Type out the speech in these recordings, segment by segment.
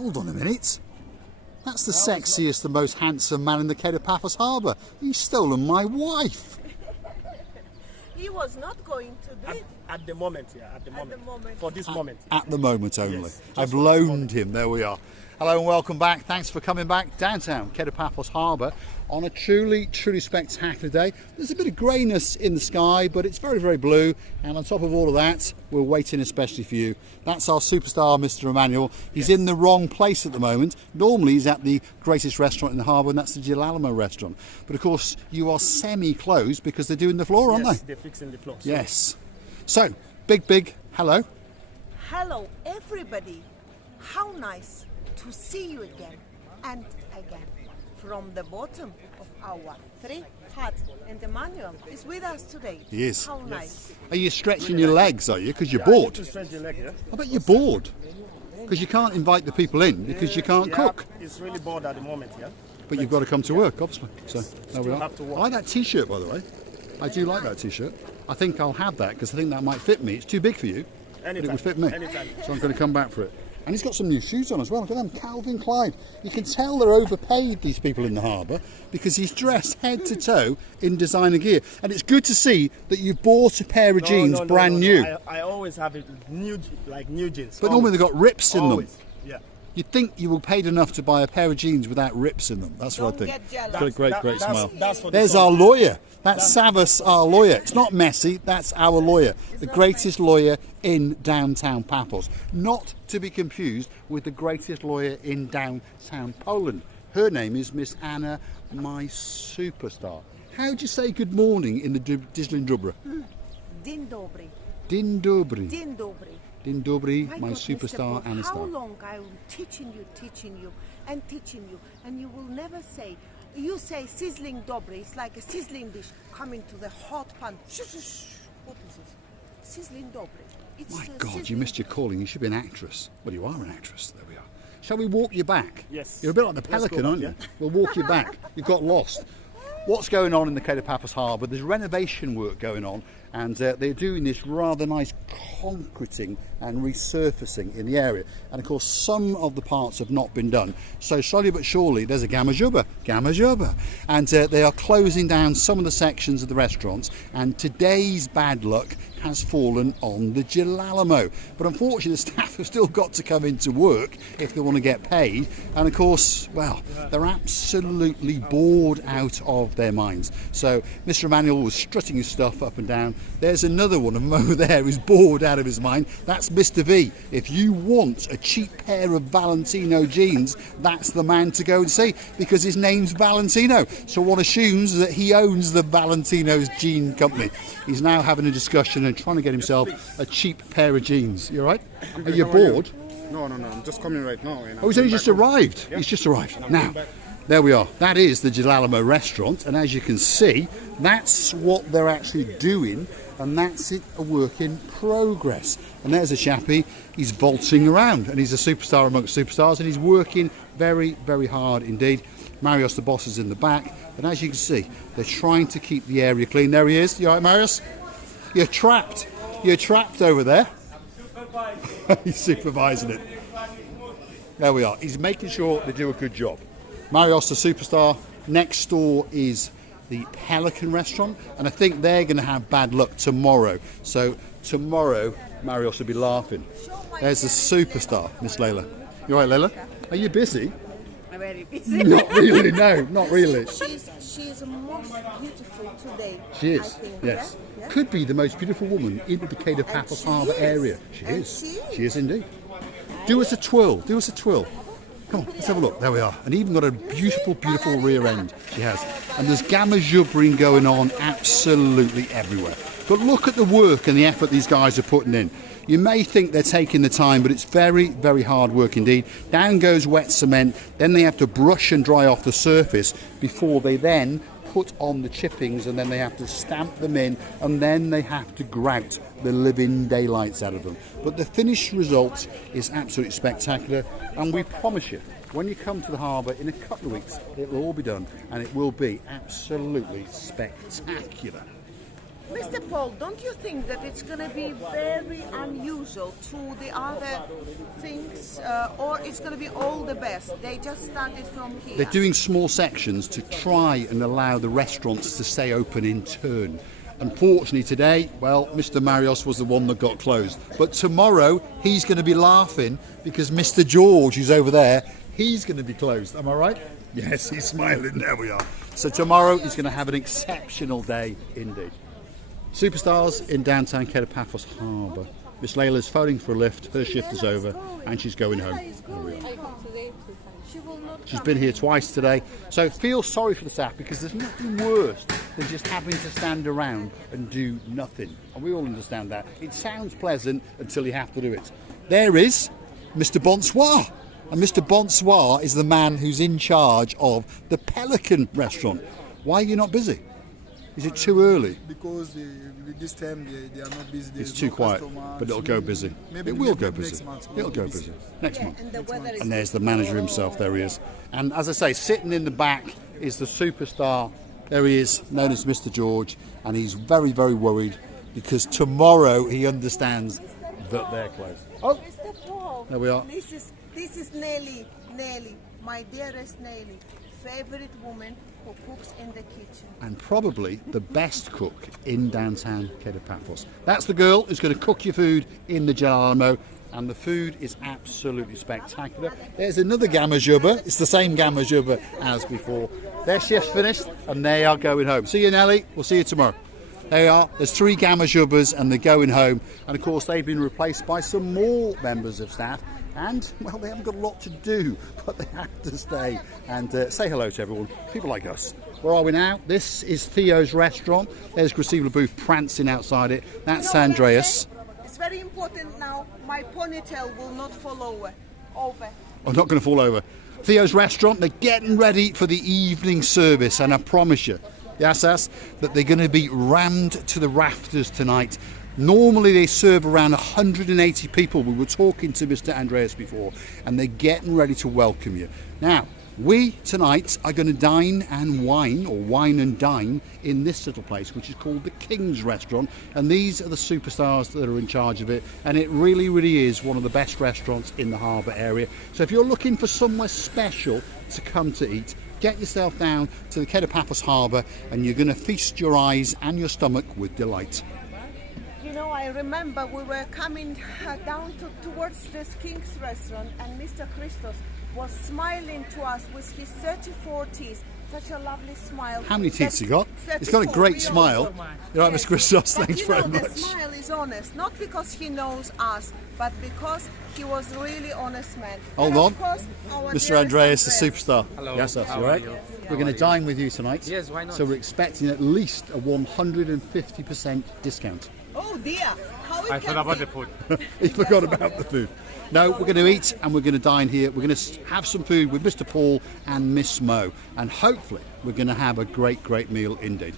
Hold on a minute. That's the sexiest and most handsome man in the Kato Paphos Harbour. He's stolen my wife. He was not going to do it. At the moment, yeah, at the moment. For this moment. At the moment only. Yes, I've loaned him. There we are. Hello and welcome back. Thanks for coming back downtown Kato Paphos Harbour on a truly spectacular day. There's a bit of greyness in the sky, but it's very, very blue. And on top of all of that, we're waiting especially for you. That's our superstar, Mr. Emmanuel. He's in the wrong place at the moment. Normally he's at the greatest restaurant in the harbour, and that's the Girolamo restaurant. But of course, you are semi-closed because they're doing the floor, aren't they? They're fixing the floor. So. Yes. So, big hello. Hello, everybody. How nice to see you again and again. From the bottom of our three hearts. And Emmanuel is with us today. He is. How nice. Are you stretching your legs, are you? Because you're bored. To stretch your leg, yeah? I bet you're bored. Because you can't invite the people in because you can't cook. It's really bored at the moment, yeah? But you've got to come to work, obviously. So there we are. have to work. I like that T-shirt, by the way. I do like that T-shirt. I think I'll have that because I think that might fit me. It's too big for you, but it would fit me. Anytime. So I'm going to come back for it. And he's got some new shoes on as well. Look at them, Calvin Klein. You can tell they're overpaid, these people in the harbour, because he's dressed head to toe in designer gear. And it's good to see that you've bought a pair of jeans brand new. I always have it new jeans. But normally they've got rips in them. Yeah. You'd think you were paid enough to buy a pair of jeans without rips in them. That's what I think. Get jealous. Got a great smile. That's for There's our lawyer. That's Savas, our lawyer. It's not Messi, that's our lawyer. The greatest lawyer in downtown Paphos. Not to be confused with the greatest lawyer in downtown Poland. Her name is Miss Anna, my superstar. How do you say good morning in the Dislin Dubra? Dzień dobry. Din dobry. Dzień dobry. Din dobry, my God, superstar Mr. Anna How Star. long I'm teaching you, and you will never say. You say sizzling dobre. It's like a sizzling dish coming to the hot pan. What is this? Sizzling dobre. It's My God, you missed your calling. You should be an actress. Well, you are an actress. There we are. Shall we walk you back? Yes. You're a bit like the pelican, aren't you? We'll walk you back. You got lost. What's going on in the Kato Paphos Harbour? There's renovation work going on, and they're doing this rather nice concreting and resurfacing in the area. And of course, some of the parts have not been done. So slowly but surely, there's a gamma juba, and they are closing down some of the sections of the restaurants. And today's bad luck has fallen on the Girolamo. But unfortunately, the staff have still got to come into work if they want to get paid. And of course, well, they're absolutely bored out of their minds. So Mr. Emmanuel was strutting his stuff up and down. There's another one of them over there who's bored out of his mind. That's Mr. V. If you want a cheap pair of Valentino jeans, that's the man to go and see, because his name's Valentino. So one assumes that he owns the Valentino's jean company. He's now having a discussion and trying to get himself a cheap pair of jeans. You all right? Are you bored? No, I'm just coming right now. Oh, he's only just arrived. Yeah. He's just arrived. Now, there we are. That is the Girolamo restaurant, and as you can see, that's what they're actually doing, and that's it, a work in progress. And there's a chappie, he's vaulting around, and he's a superstar amongst superstars, and he's working very, very hard indeed. Marios, the boss, is in the back, and as you can see, they're trying to keep the area clean. There he is. You all right, Marios? You're trapped. You're trapped over there. He's supervising it. There we are. He's making sure they do a good job. Marios, the superstar. Next door is the Pelican restaurant, and I think they're going to have bad luck tomorrow. So tomorrow, Marios will be laughing. There's the superstar, Miss Layla. You all right, Layla? Are you busy? I'm very busy. Not really, no, not really. She's most beautiful today. She is, I think, yes. yeah? Could be the most beautiful woman in the Kato Paphos Harbour area. She And is. She is indeed. Do us a twirl. Do us a twirl. Come on, let's have a look. There we are. And even got a beautiful, beautiful rear end. She has. And there's gamma jubbering going on absolutely everywhere. But look at the work and the effort these guys are putting in. You may think they're taking the time, but it's very, very hard work indeed. Down goes wet cement. Then they have to brush and dry off the surface before they then put on the chippings, and then they have to stamp them in, and then they have to grout the living daylights out of them. But the finished result is absolutely spectacular, and we promise you, when you come to the harbour in a couple of weeks, it will all be done, and it will be absolutely spectacular. Mr. Paul, don't you think that it's going to be very unusual to the other things, or it's going to be all the best? They just started from here. They're doing small sections to try and allow the restaurants to stay open in turn. Unfortunately today, well, Mr. Marios was the one that got closed. But tomorrow, he's going to be laughing because Mr. George, who's over there, he's going to be closed. Am I right? Yes, he's smiling. There we are. So tomorrow, he's going to have an exceptional day indeed. Superstars in downtown Kato Paphos Harbour. Miss Layla's phoning for a lift. Her shift is over and she's going home. She's been here twice today. So feel sorry for the staff because there's nothing worse than just having to stand around and do nothing. And we all understand that. It sounds pleasant until you have to do it. There is Mr. Bonsoir. And Mr. Bonsoir is the man who's in charge of the Pelican restaurant. Why are you not busy? Is it too early? Because this time they are not busy. It's too quiet, but it'll go busy. Maybe It will go busy. next month. It'll go busy. Next month. And the weather is And there's the manager himself, there he is. And as I say, sitting in the back is the superstar. There he is, known as Mr. George, and he's very, very worried because tomorrow he understands that they're closed. Oh, Mr. Paul, there we are. This is Nelly, my dearest Nelly, favorite woman who cooks in the kitchen. And probably the best cook in downtown Kato Paphos. That's the girl who's going to cook your food in the Jalamo, and the food is absolutely spectacular. There's another Gamma Jubba. It's the same Gamma Jubba as before. Their shift's finished and they are going home. See you, Nelly. We'll see you tomorrow. There you are. There's 3 Gamma Jubbas and they're going home. And of course they've been replaced by some more members of staff. And, well, they haven't got a lot to do, but they have to stay and say hello to everyone, people like us. Where are we now? This is Theo's restaurant. There's Graciela Booth prancing outside it. That's Andreas. It's very important now. My ponytail will not fall over. I'm not going to fall over. Theo's restaurant, they're getting ready for the evening service, and I promise you, Yassas, that they're going to be rammed to the rafters tonight. Normally they serve around 180 people. We were talking to Mr. Andreas before, and they're getting ready to welcome you. Now, we tonight are going to dine and wine, or wine and dine, in this little place, which is called the King's Restaurant. And these are the superstars that are in charge of it. And it really, really is one of the best restaurants in the harbour area. So if you're looking for somewhere special to come to eat, get yourself down to the Kato Paphos Harbour, and you're going to feast your eyes and your stomach with delight. You know, I remember we were coming down towards this King's restaurant, and Mr. Christos was smiling to us with his 34 teeth. Such a lovely smile. How many teeth has he got? He's got a great smile. You're right, Mr. Christos, But thanks you know, very much. The smile is honest, not because he knows us, but because he was a really honest man. Hold And on. of course, our Mr. dearest Andreas, the Andreas. superstar. Hello. Yes, that's How all are right. you? We're going to dine with you tonight. Yes, why not? So we're expecting at least a 150% discount. Oh dear, how it I can forgot about be. the food. He forgot about the food. No, we're going to eat and we're going to dine here. We're going to have some food with Mr. Paul and Miss Mo. And hopefully we're going to have a great, great meal indeed.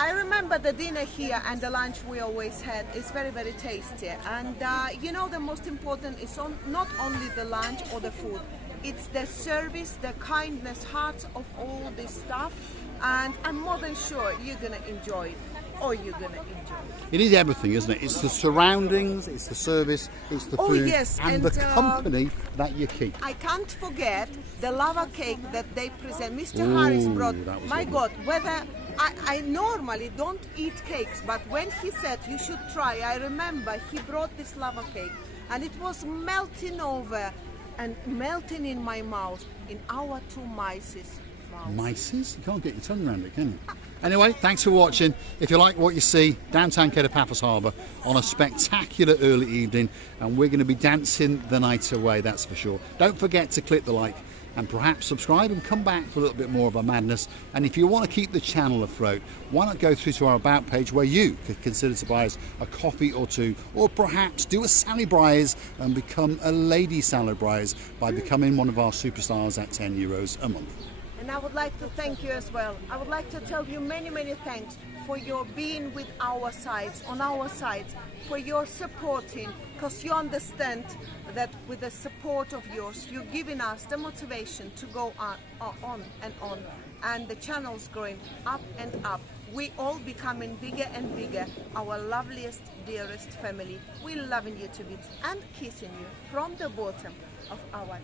I remember the dinner here and the lunch we always had. It's very, very tasty. And you know, the most important is not only the lunch or the food. It's the service, the kindness, heart of all this stuff. And I'm more than sure you're going to enjoy it. Or you're going to enjoy it. It is everything, isn't it? It's the surroundings, it's the service, it's the Oh, food, yes, and and, the company that you keep. I can't forget the lava cake that they present. Mr. Ooh, Harris brought, that was my lovely. God, whether I normally don't eat cakes, but when he said you should try, I remember he brought this lava cake and it was melting over and melting in my mouth, in our 2 mices' mouths. Mices? You can't get your tongue around it, can you? Anyway, thanks for watching. If you like what you see, downtown Kato Paphos Harbour on a spectacular early evening, and we're going to be dancing the night away, that's for sure. Don't forget to click the like and perhaps subscribe and come back for a little bit more of our madness. And if you want to keep the channel afloat, why not go through to our About page where you could consider to buy us a coffee or two, or perhaps do a Sally Briars and become a Lady Sally Briars by becoming one of our superstars at €10 a month. And I would like to thank you as well. I would like to tell you many, many thanks for your being with our sides, on our sides, for your supporting, because you understand that with the support of yours, you're giving us the motivation to go on and on. And the channel's going up and up We all becoming bigger and bigger. Our loveliest, dearest family. We're loving you to bits and kissing you from the bottom of our heart.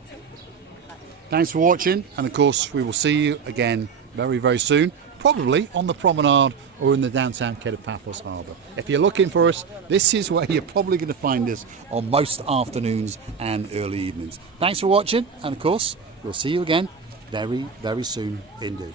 Thanks for watching, and of course we will see you again very, very soon, probably on the promenade or in the downtown Kato Paphos Harbour. If you're looking for us, this is where you're probably going to find us on most afternoons and early evenings. Thanks for watching, and of course we'll see you again very, very soon indeed.